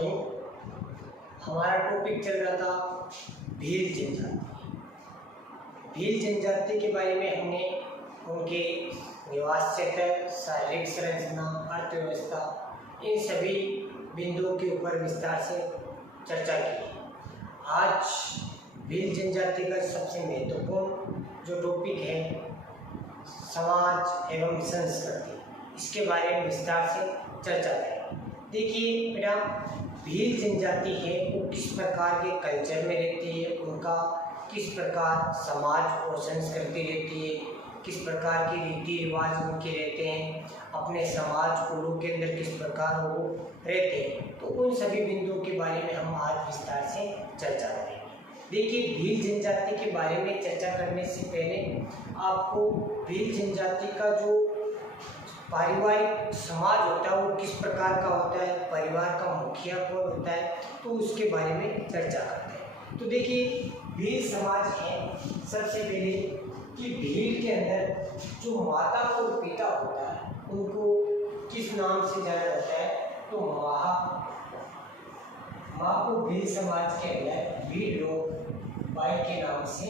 Morning. हमारा topic चल रहा था भील जनजाति। भील जनजाति के बारे में हमने उनके निवास क्षेत्र, शारीरिक संरचना, अर्थव्यवस्था, इन सभी बिंदुओं के ऊपर विस्तार से चर्चा की। आज भील जनजाति का सबसे महत्वपूर्ण जो टॉपिक है समाज एवं संस्कृति, इसके बारे में विस्तार से चर्चा करें। देखिए बेटा, भील जनजाति है वो किस प्रकार के कल्चर में रहती है, उनका किस प्रकार समाज और संस्कृति रहती है, किस प्रकार के रीति रिवाज उनके रहते हैं, अपने समाज कुलों के अंदर किस प्रकार वो रहते हैं, तो उन सभी बिंदुओं के बारे में हम आज विस्तार से चर्चा करेंगे। देखिए, भील जनजाति के बारे में चर्चा करने से पहले आपको भील जनजाति का जो पारिवारिक समाज होता है वो किस प्रकार का होता है, परिवार का मुखिया कौन होता है, तो उसके बारे में चर्चा करते हैं। तो देखिए, भील समाज है, सबसे पहले कि भील के अंदर जो माता और पिता होता है उनको किस नाम से जाना जाता है, तो माँ को भील समाज के अंदर भील लोग बाई के नाम से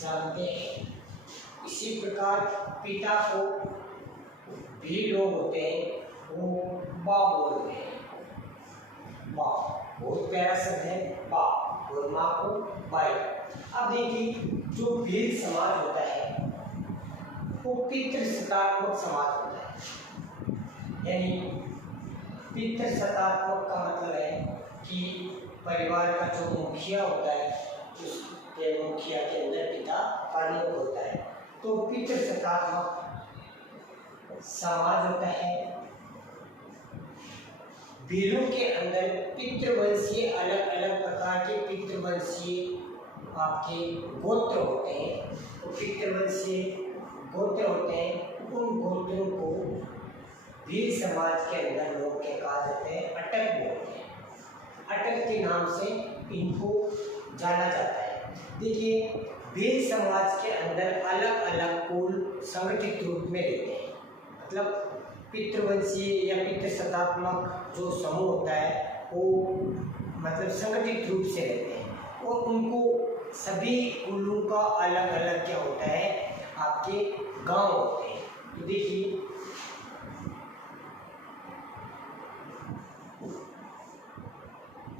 जानते हैं। इसी प्रकार पिता को भील लोग होते हैं वो बा बोलते हैं। बा बहुत प्यारा शब्द है, बा, और माँ को बाई। अब देखिए, जो भील समाज होता है वो पितृसत्तात्मक समाज होता है। यानी पितृसत्तात्मक का मतलब है कि परिवार का जो मुखिया होता है उसके मुखिया के अंदर पिता प्रमुख होता है, तो पितृसत्तात्मक समाज होता है। भीलों के अंदर पितृवंशीय अलग अलग प्रकार के पितृवंशीय आपके गोत्र होते हैं, तो पितृवंशीय गोत्र होते हैं। उन गोत्रों को भील समाज के अंदर लोग क्या कहा जाते हैं, अटक बोलते हैं। अटक के नाम से इनको जाना जाता है। देखिए, भील समाज के अंदर अलग अलग कुल संगठित रूप में रहते हैं, मतलब पितृवंशीय या पितृसत्तात्मक जो समूह होता है वो मतलब संगठित रूप से रहते हैं, और उनको सभी कुलों का अलग अलग क्या होता है, आपके गांव होते हैं। तो देखिए,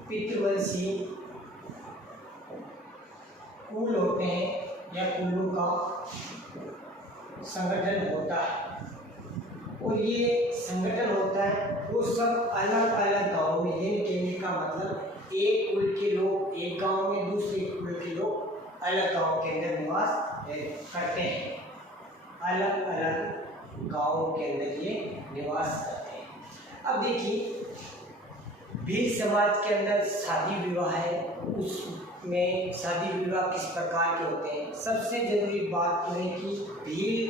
पितृवंशीय कुल होते हैं या कुलों का संगठन होता है, और ये संगठन होता है वो सब अलग अलग गांव में। ये कहने का मतलब एक कुल के लोग एक गांव में, दूसरे कुल के लोग अलग गांव के अंदर निवास करते हैं। अलग अलग गांवों के अंदर ये निवास करते हैं। अब देखिए, भील समाज के अंदर शादी विवाह है, उसमें शादी विवाह किस प्रकार के होते हैं। सबसे जरूरी बात यह है कि भील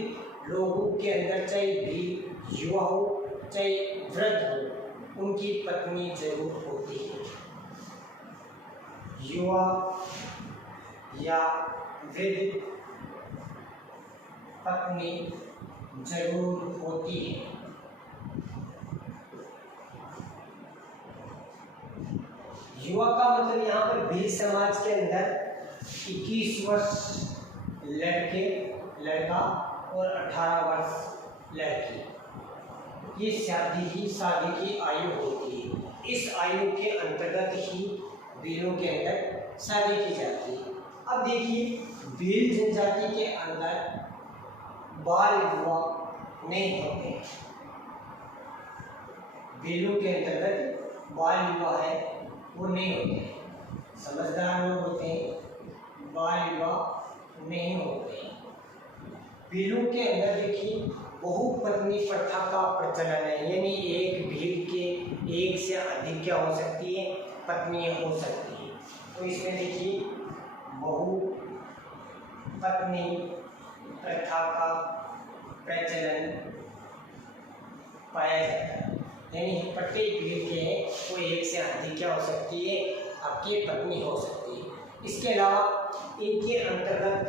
लोगों के अंदर चाहे भील युवा हो चाहे वृद्ध हो, उनकी पत्नी जरूर होती है। युवा या वृद्ध पत्नी जरूर होती है। युवा का मतलब यहाँ पर भील समाज के अंदर 21 वर्ष लड़का और 18 वर्ष लड़की, ये शादी की आयु होती है। इस आयु के अंतर्गत ही भीलों के अंदर शादी की जाती है। अब देखिए, भील जनजाति के अंदर बाल विवाह नहीं होते हैं। भीलों के अंतर्गत बाल विवाह है वो नहीं होते हैं। समझदार लोग होते हैं, बाल विवाह नहीं होते हैं। भीलों के अंदर देखिए, बहुपत्नी प्रथा का प्रचलन है, यानी एक भील के एक से अधिक क्या हो सकती है, पत्नियां हो सकती है। तो इसमें देखिए, बहुपत्नी प्रथा का प्रचलन पाया जाता है, यानी प्रत्येक भील के वो एक से अधिक क्या हो सकती है, आपकी पत्नी हो सकती है। इसके अलावा इनके अंतर्गत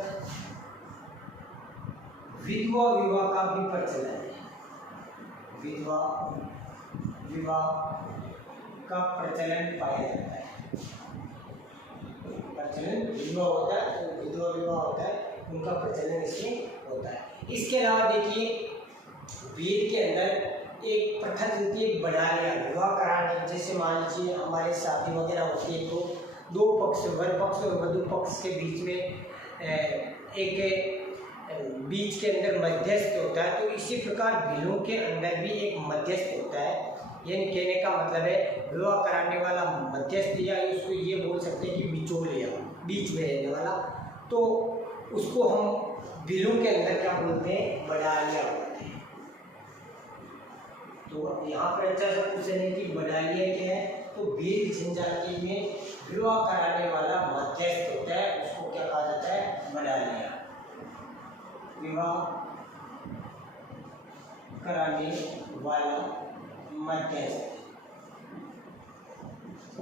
विधवा विवाह का भी प्रचलन है। विधवा विवाह का प्रचलन पाया जाता है। प्रचलन विधवा होता है, तो विधवा विवाह होता है, उनका प्रचलन इसमें होता है। इसके अलावा देखिए वेद के अंदर एक प्रथा चलती है बढ़ा लिया विवाह कराने। जैसे मान लीजिए हमारे शादी वगैरह होती है तो दो पक्ष, वर पक्ष और वधु पक्ष के बीच में एक बीच के अंदर मध्यस्थ होता है, तो इसी प्रकार बिलों के अंदर भी एक मध्यस्थ होता है। यानी कहने का मतलब है विवाह कराने वाला मध्यस्थ, या उसको ये बोल सकते हैं कि बिचौलिया, बीच में रहने वाला, तो उसको हम बिलों के अंदर क्या बोलते हैं, बढ़ालिया बोलते हैं। तो यहाँ पर अच्छा सा क्वेश्चन है कि बढ़ालिया क्या है, तो भील जनजाति में विवाह कराने वाला मध्यस्थ होता है, उसको क्या कहा जाता है, बढ़ालिया। विवाह कराने वाला मध्यस्थ,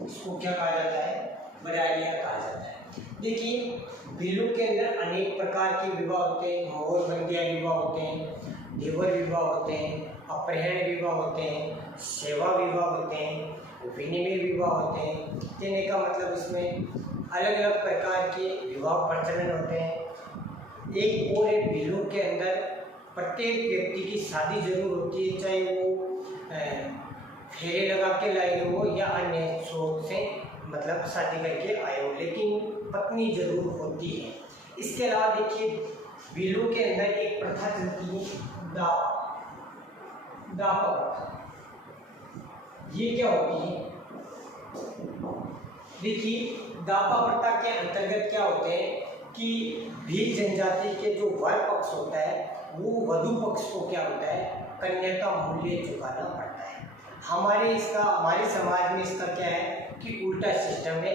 इसको क्या कहा जाता है, बढ़ालिया कहा जाता है। देखिए बिलों के अंदर अनेक प्रकार के विवाह होते हैं। मोहरबंदिया विवाह होते हैं, देवर विवाह होते हैं, अपहरण विवाह होते हैं, सेवा विवाह होते हैं, विनिमय विवाह होते हैं। कहने का मतलब इसमें अलग अलग प्रकार के विवाह प्रचलन होते हैं। एक और है बिलों के अंदर प्रत्येक व्यक्ति की शादी जरूर होती है, चाहे वो फेरे लगा के लाए हो या अन्य स्रोत से मतलब शादी करके आए हो, लेकिन पत्नी जरूर होती है। इसके अलावा देखिए बिलों के अंदर एक प्रथा चलती है दापा प्रथा। ये क्या होती है, देखिए दापा प्रथा के अंतर्गत क्या होते हैं कि भील जनजाति के जो वर पक्ष होता है वो वधु पक्ष को क्या होता है, कन्या का मूल्य चुकाना पड़ता है। हमारे समाज में इसका क्या है कि उल्टा सिस्टम है,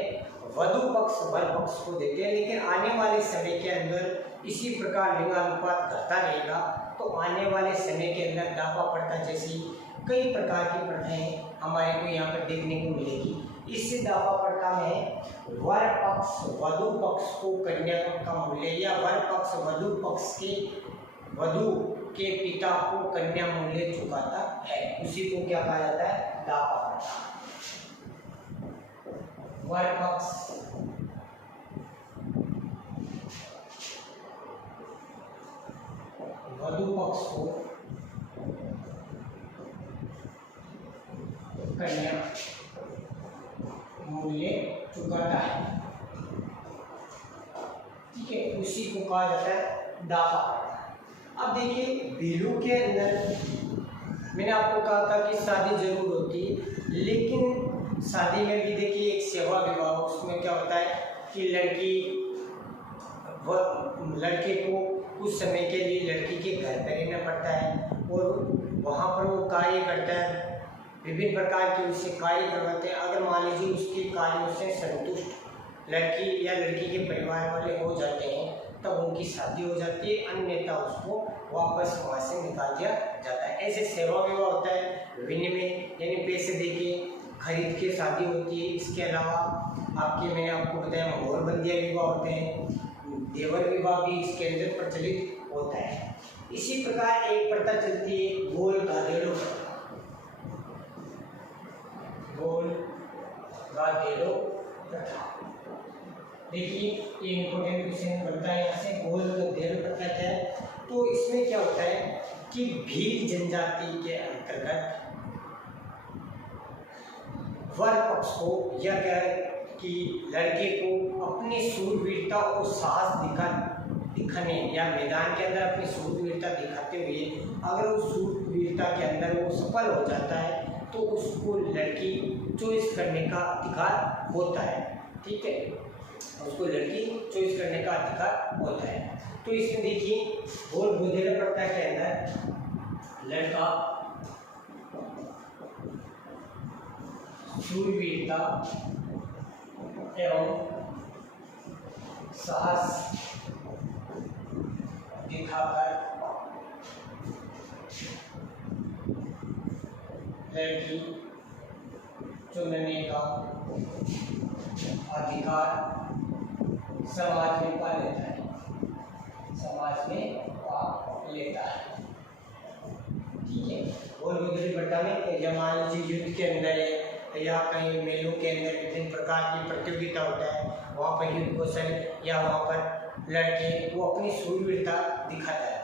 वधु पक्ष वर पक्ष को देते हैं, लेकिन आने वाले समय के अंदर इसी प्रकार लिंगानुपात घटता रहेगा, तो आने वाले समय के अंदर दापा प्रथा जैसी कई प्रकार की प्रथाएं हमारे को यहाँ पर देखने को मिलेगी। इससे दापा प्रथा में वर पक्ष वधु पक्ष को कन्या का मूल्य, या वर पक्ष वधु पक्ष के वधु के पिता को कन्या मूल्य चुकाता है, उसी को क्या कहा जाता है, दापा प्रथा। वर पक्ष वधु पक्ष को कन्या मूल्य चुकाता है, ठीक है, उसी को कहा जाता है दापा प्रथा। अब देखिए बिलों के अंदर मैंने आपको कहा था कि शादी जरूर होती है, लेकिन शादी में भी देखिए एक सेवा विवाह, उसमें क्या होता है कि लड़के को कुछ समय के लिए लड़की के घर पर रहना पड़ता है और वहाँ पर वो कार्य करता है, विभिन्न प्रकार के उससे कार्य करवाते हैं। अगर मान लीजिए उसके कार्यों से संतुष्ट लड़की या लड़की के परिवार वाले हो जाते हैं तब उनकी शादी हो जाती है, अन्यथा उसको वापस समाज से निकाल दिया जाता है। ऐसे सेवा विवाह होता है, विनिमय यानी पैसे देके खरीद के शादी होती है। इसके अलावा मैंने आपको बताया मोहरबंदिया विवाह होते हैं, देवर विवाह भी इसके अंदर प्रचलित होता है। इसी प्रकार एक प्रथा चलती है गोल गादेलो प्रथा। गोल गादेलो प्रथा, देखिए ये इंपॉर्टेंट क्वेश्चन बनता है यहाँ से। गोल गादेलो प्रथा क्या है, तो इसमें क्या होता है कि भील जनजाति के अंतर्गत वर पक्ष को यह क्या है कि लड़के को अपनी शूरवीरता और साहस दिखाने या मैदान के अंदर अपनी शूरवीरता दिखाते हुए अगर उस शूरवीरता के अंदर वो सफल हो जाता है तो उसको लड़की चॉइस करने का अधिकार होता है, ठीक है, उसको लड़की चॉइस करने का अधिकार होता है। तो इसमें देखिए गोल गादेलो प्रथा के अंदर लड़का शूरवीरता एवं साहस दिखाकर लड़की चुनने का अधिकार समाज में पा लेता है, समाज में पा लेता है, ठीक है। और विद्रोही प्रथा में जब मान लीजिए युद्ध के अंदर है या कहीं मेलों के अंदर विभिन्न प्रकार की प्रतियोगिता होता है, वहाँ पर युद्ध कौशल या वहाँ पर लड़के वो अपनी शूरवीरता दिखाता है।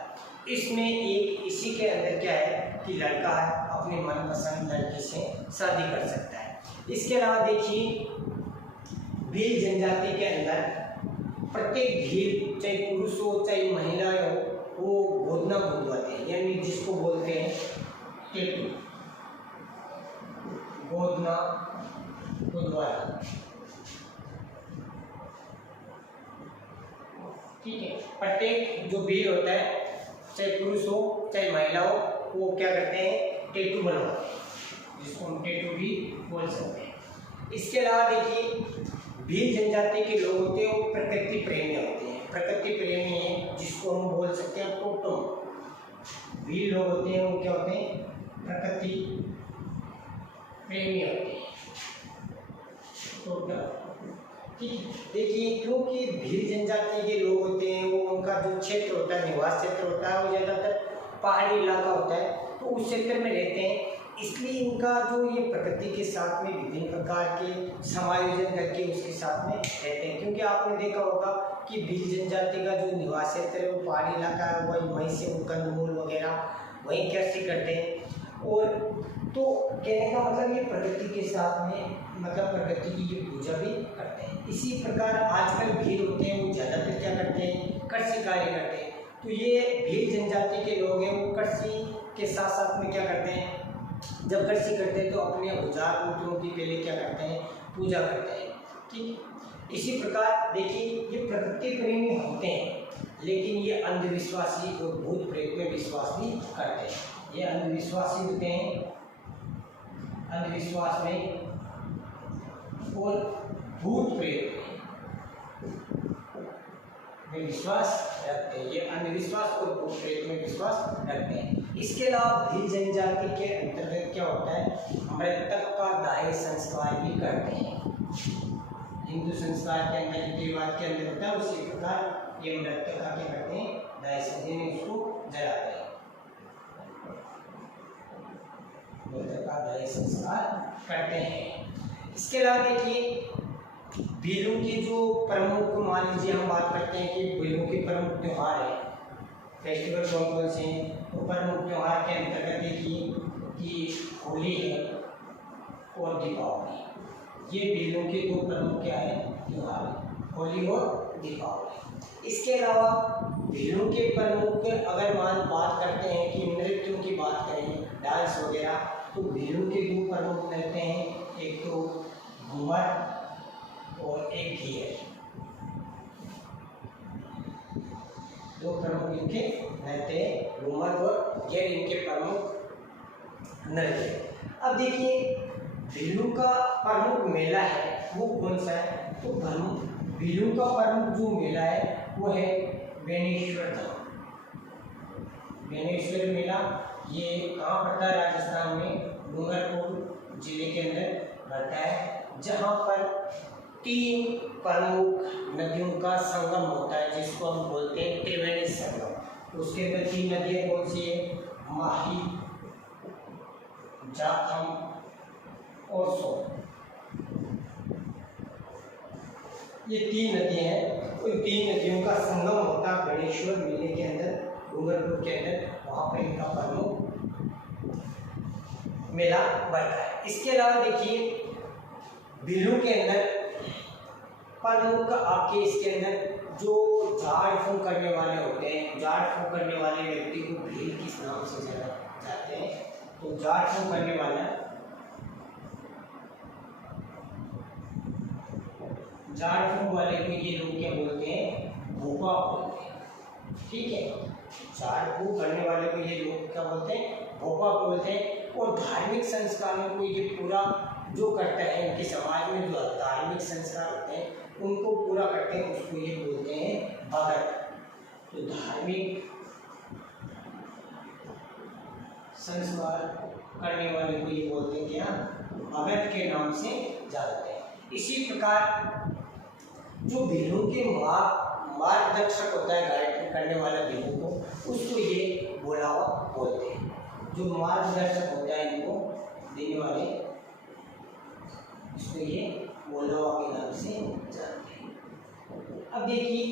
इसमें एक इसी के अंदर क्या है कि लड़का अपने मनपसंद लड़की से शादी कर सकता है। इसके अलावा देखिए भील जनजाति के अंदर प्रत्येक भील, चाहे पुरुष हो चाहे महिला हो, वो गोदना गुदवाते हैं, यानी जिसको बोलते हैं टेटू, गोदना गुदवाना। ठीक है, प्रत्येक जो भील होता है चाहे पुरुष हो चाहे महिला हो, वो क्या करते हैं टेटू बनवाते हैं, जिसको हम टेटू भी बोल सकते हैं। इसके अलावा देखिए भील जनजाति के लोग होते हैं वो प्रकृति प्रेमी होते हैं। प्रकृति प्रेमी है जिसको हम बोल सकते हैं टोटम। भील लोग होते हैं वो क्या होते हैं प्रकृति प्रेमी होते हैं, टोटम। ठीक, देखिए क्योंकि भील जनजाति के लोग होते हैं वो उनका जो क्षेत्र होता है, निवास क्षेत्र होता है, वो ज़्यादातर पहाड़ी इलाका होता है, तो उस क्षेत्र में रहते हैं। इसलिए इनका जो ये प्रकृति के साथ में विभिन्न प्रकार के समायोजन करके उसके साथ में रहते हैं। क्योंकि आपने देखा होगा कि भील जनजाति का जो निवास क्षेत्र है वो पहाड़ी इलाका है, वहीं से वो कंदमूल वगैरह वहीं कृषि करते हैं। और तो कहने का मतलब ये प्रकृति के साथ में मतलब प्रकृति की ये पूजा भी करते हैं। इसी प्रकार आजकल भील होते हैं वो ज़्यादातर क्या करते हैं कृषि कार्य करते हैं। तो ये भील जनजाति के लोग हैं वो कृषि के साथ साथ में क्या करते हैं, जब कृषि करते हैं तो अपने औजार पुत्रों की पहले क्या करते हैं पूजा करते हैं। ठीक, इसी प्रकार देखिए ये प्रकृति प्रेमी होते हैं, लेकिन ये अंधविश्वासी और भूत प्रेत में विश्वास भी करते हैं। ये अंधविश्वासी होते हैं, अंधविश्वास में और भूत प्रेत में विश्वास रखते हैं। ये अंधविश्वास और भूत प्रेत में विश्वास रखते हैं। इसके अलावा भील जनजाति के अंतर्गत क्या होता है मृतक का दाह संस्कार भी करते हैं। हिंदू संस्कार के अंदर रीति रिवाज के अंदर होता है, उसी प्रकार ये मृतक का क्या करते हैं दाह संस्कार उसको जलाते हैं, मृतक का दाह संस्कार करते हैं। इसके अलावा देखिए भीलों के जो प्रमुख मान लीजिए हम बात करते हैं कि भीलों के प्रमुख त्यौहार है, फेस्टिवल कौन कौन से हैं, तो प्रमुख त्यौहार के अंतर्गत देखिए कि होली है और दीपावली। ये भीलों के दो प्रमुख क्या है त्यौहार है, होली और दीपावली। इसके अलावा भीलों के प्रमुख अगर बात करते हैं कि नृत्यों की बात करें डांस वगैरह, तो भीलों के दो प्रमुख नृत्य हैं, एक तो घूमर और एक घेर। दो प्रमुख इनके नृत्य घूमर और घेर इनके प्रमुख नृत्य। अब देखिए भीलों का प्रमुख मेला है वो कौन सा है, तो भीलों का प्रमुख जो मेला है वो है बेनेश्वर धाम। बेनेश्वर मेला ये कहाँ पड़ता है राजस्थान में, डूंगरपुर जिले के अंदर पड़ता है, जहाँ पर 3 प्रमुख नदियों का संगम होता है जिसको हम बोलते हैं त्रिवेणी संगम। उसके अंदर 3 नदियाँ कौन सी है, माही, जाखम और सोन। ये 3 नदियाँ हैं, उन 3 नदियों का संगम होता है बेनेश्वर मेले के अंदर, डूंगरपुर के अंदर, वहाँ पर इनका प्रमुख मेला बढ़ता है। इसके अलावा देखिए भीलों के अंदर प्रमुख आपके इसके अंदर जो झाड़ फूंक करने वाले होते हैं, झाड़ फूंक करने वाले व्यक्ति को भील किस नाम से जाते हैं, तो झाड़ फूंक करने वाला झाड़ फूंक वाले को ये लोग क्या बोलते हैं, भोपा बोलते हैं। ठीक है, झाड़ फूंक करने वाले को ये लोग क्या बोलते हैं, भोपा बोलते हैं। और धार्मिक संस्कारों को ये पूरा जो करता है, इनके समाज में जो धार्मिक संस्कार होते हैं उनको पूरा करते हैं, उसको ये बोलते हैं भगत। तो धार्मिक संस्कार करने वाले को ये बोलते हैं क्या, भगत के नाम से जानते हैं। इसी प्रकार जो भीलों के मार्गदर्शक होता है, गाइड करने वाला भीलों को, उसको ये बुलावा बोलते हैं। जो मार्गदर्शक होता है इनको देने वाले इसको ये मोल्डोवा के नाम से जानते हैं। अब देखिए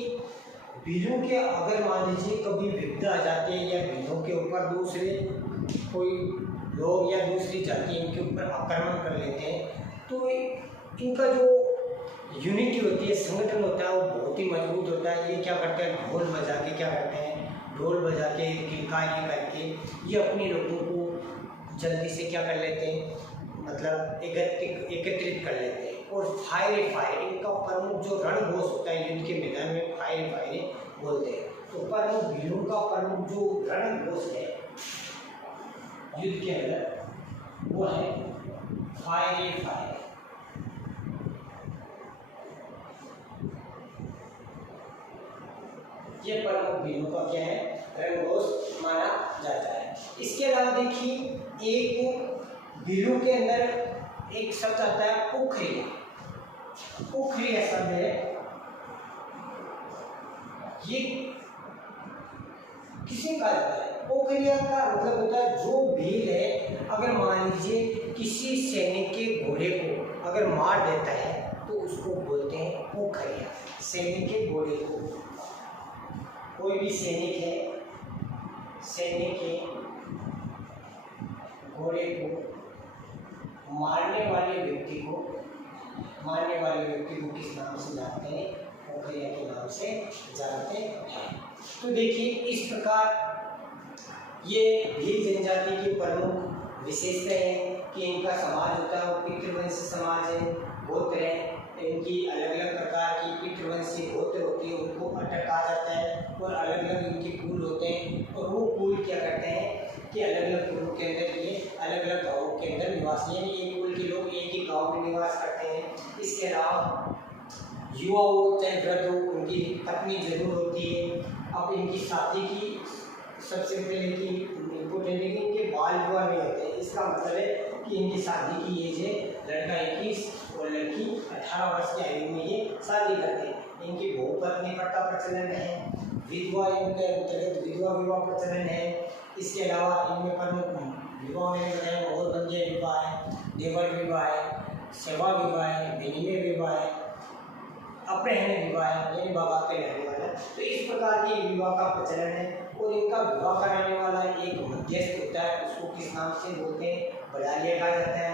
भीलों के अगर मान लीजिए कभी विपदा आ जाती है या भीलों के ऊपर दूसरे कोई लोग या दूसरी जाति इनके ऊपर आक्रमण कर लेते हैं, तो इनका जो यूनिटी होती है, संगठन होता है, वो बहुत ही मजबूत होता है। ये क्या करते हैं, ढोल बजा के क्या करते हैं, ढोल बजा के किलकारियाँ करके ये अपने लोगों को जल्दी से क्या कर लेते हैं, मतलब एकत्रित कर लेते हैं। और फायर इनका प्रमुख जो रणघोष होता है युद्ध के मैदान में फायर बोलते हैं। तो प्रमुख भीलों का प्रमुख जो रणघोष है युद्ध के अंदर वो है फायर। ये प्रमुख भीलों का क्या है, रणघोष माना जाता है। इसके अलावा देखिए एक भीलों के अंदर एक शब्द आता है उखरिया शब्द है। ये किसे कहा जाता है, उखरिया का मतलब होता है जो भील है अगर मान लीजिए किसी सैनिक के घोड़े को अगर मार देता है तो उसको बोलते हैं उखरिया। सैनिक के घोड़े को, कोई भी सैनिक है, सैनिक के घोड़े को मारने वाले व्यक्ति को किस नाम से जानते हैं, उखरिया के नाम से जानते हैं। तो देखिए इस प्रकार ये भील जनजाति की प्रमुख विशेषताएं हैं कि इनका समाज होता है वो पितृवंशी समाज है। गोत्र इनकी अलग अलग प्रकार की पितृवंशी गोत्र होती है, उनको अटक कहा जाता है। और अलग अलग इनके कुल होते हैं और वो कुल क्या करते हैं कि अलग अलग कुलों के अंदर ये अलग अलग गाँवों के अंदर निवासी हैं। ये कुल के लोग एक ही गाँव में निवास करते हैं। इसके अलावा युवा हो चाहे वृद्ध हो उनकी पत्नी जरूर होती है। अब इनकी शादी की सबसे पहले की इम्पोर्टेंट है कि इनके बाल विवाह नहीं होते हैं। इसका मतलब है कि इनकी शादी की एज है लड़का 21 और लड़की 18 वर्ष की आयु में ये शादी करते हैं। इनकी बहुपत्नी प्रथा प्रचलन है, विधवा इनके अंतर्गत विधवा विवाह प्रचलन है। इसके अलावा इनमें प्रमुख विवाह में बताया और बंध्य विवाह है, देवर विवाह है, सेवा विवाह है, विनिमय विवाह है, अपहरण विवाह है, यानी बाबा पे रहने वाला। तो इस प्रकार की विवाह का प्रचलन है। और इनका विवाह कराने वाला एक मध्यस्थ होता है, उसको किस नाम से बोलते हैं, बड़ालिया कहा जाता है।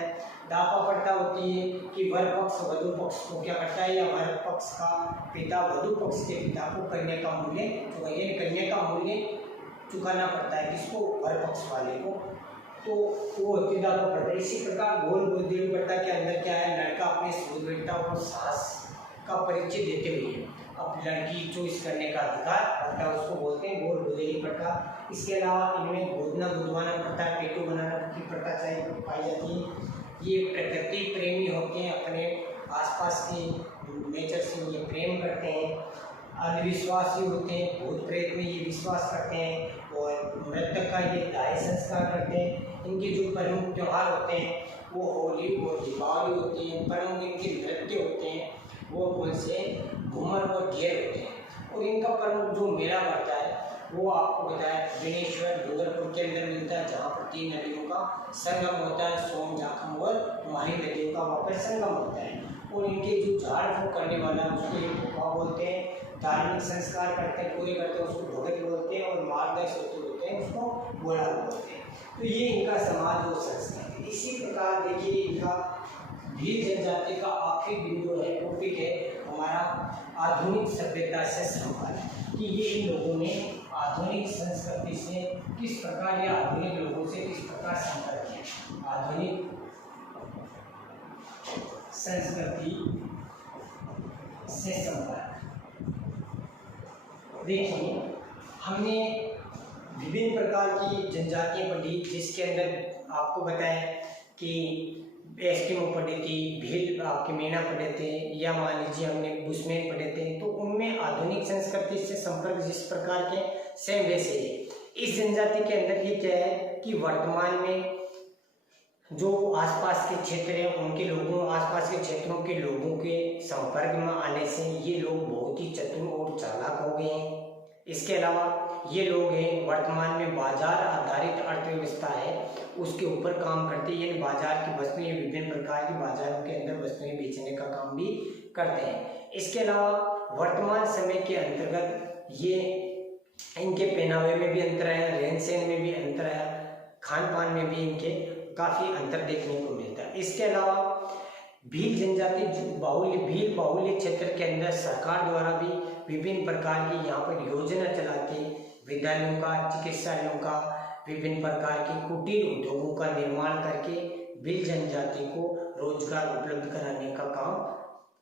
दापा पड़ता होती है कि वर पक्ष वधु पक्ष को क्या करता है, या वर पक्ष का पिता वधु पक्ष के पिता को कन्या का मूल्य चुकाना पड़ता है। किसको, वर पक्ष वाले को। तो वो दापा पड़ता है। इसी प्रकार गोल देवी प्रथा के अंदर क्या है, लड़का अपने सुदृढ़ता और साहस का परिचय देते हुए अब लड़की चॉइस करने का अधिकार होता है, उसको बोलते हैं गोल बुदेली प्रथा। इसके अलावा इनमें गोदना गुदवाना प्रथा, पेटू बनाना की प्रथा पाई जाती है। ये प्रकृति प्रेमी होते हैं, अपने आसपास के नेचर से ये प्रेम करते हैं। अंधविश्वासी होते हैं, भूत प्रेत में ये विश्वास करते हैं और मृतक का ये दाह संस्कार करते हैं। इनके जो प्रमुख त्यौहार होते हैं वो होली और दीपावली होती है। प्रमुख इनके नृत्य होते हैं वो कौन से, घूमर और ढेर होते हैं। और इनका प्रमुख जो मेला पड़ता है वो आपको बताया बेनेश्वर डूंगरपुर के अंदर मिलता है, जहाँ पर 3 नदियों का संगम होता है, सोम जाखम और माही नदियों का वहाँ पर संगम होता है। और इनके जो झाड़ फूँक करने वाला उसको ये फूका बोलते हैं। धार्मिक संस्कार करते हैं, पूरे करते हैं, उसको भगत बोलते हैं। और मार्गदर्शक होते हैं उसको बोला बोलते हैं। तो ये इनका समाज और संस्कृति। इसी प्रकार देखिए इनका भील जनजाति का आखिरी बिंदु है, टॉपिक है हमारा आधुनिक सभ्यता से संपर्क, कि ये इन लोगों ने आधुनिक संस्कृति से किस प्रकार या आधुनिक लोगों से किस प्रकार संपर्क किया। आधुनिक संस्कृति से संपर्क देखिए, हमने विभिन्न प्रकार की जनजातियाँ पढ़ी, जिसके अंदर आपको बताएं कि एस्किमो पढ़े थी, भील आपके मीना पढ़े थे, या मान लीजिए हमने बुशमैन पढ़े थे। तो उनमें आधुनिक संस्कृति से संपर्क जिस प्रकार के सेम वैसे ही इस जनजाति के अंदर ये क्या है कि वर्तमान में जो आसपास के क्षेत्र हैं उनके लोगों, आसपास के क्षेत्रों के लोगों के संपर्क में आने से ये लोग बहुत ही चतुर और चालाक हो गए हैं। इसके अलावा ये लोग हैं वर्तमान में बाजार आधारित अर्थव्यवस्था है उसके ऊपर काम करते हैं, यानी बाजार की वस्तुएं विभिन्न प्रकार की बाजारों के अंदर वस्तुएं बेचने का काम भी करते हैं। इसके अलावा वर्तमान समय के अंतर्गत ये इनके पहनावे में भी अंतर है, रहन सहन में भी अंतर है, खान पान में भी इनके काफ़ी अंतर देखने को मिलता है। इसके अलावा भील जनजाति भील बाहुल्य क्षेत्र के अंदर सरकार द्वारा भी विभिन्न प्रकार की यहाँ पर योजना चलाती, विद्यालयों का, चिकित्सालयों का, विभिन्न प्रकार के कुटीर उद्योगों का निर्माण करके भील जनजाति को रोजगार उपलब्ध कराने का काम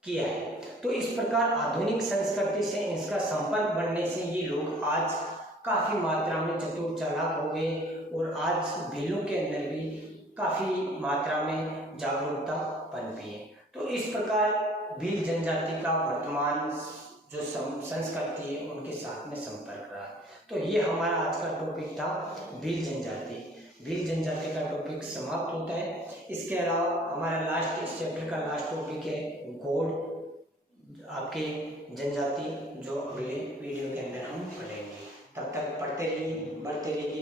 किया है। तो इस प्रकार आधुनिक संस्कृति से इसका संपर्क बढ़ने से ये लोग आज काफ़ी मात्रा में चतुर चालाक हो गए और आज भीलों के अंदर भी काफ़ी मात्रा में जागरूकता पनपी है। तो इस प्रकार भील जनजाति का वर्तमान जो संस्कृति है उनके साथ में संपर्क रहा है। तो ये हमारा आज का टॉपिक था भील जनजाति। भील जनजाति का टॉपिक समाप्त होता है। इसके अलावा हमारा लास्ट इस चैप्टर का लास्ट टॉपिक है गौड़ आपके जनजाति, जो अगले वीडियो के अंदर हम पढ़ेंगे। तब तक पढ़ते रहिए, बढ़ते रहिए।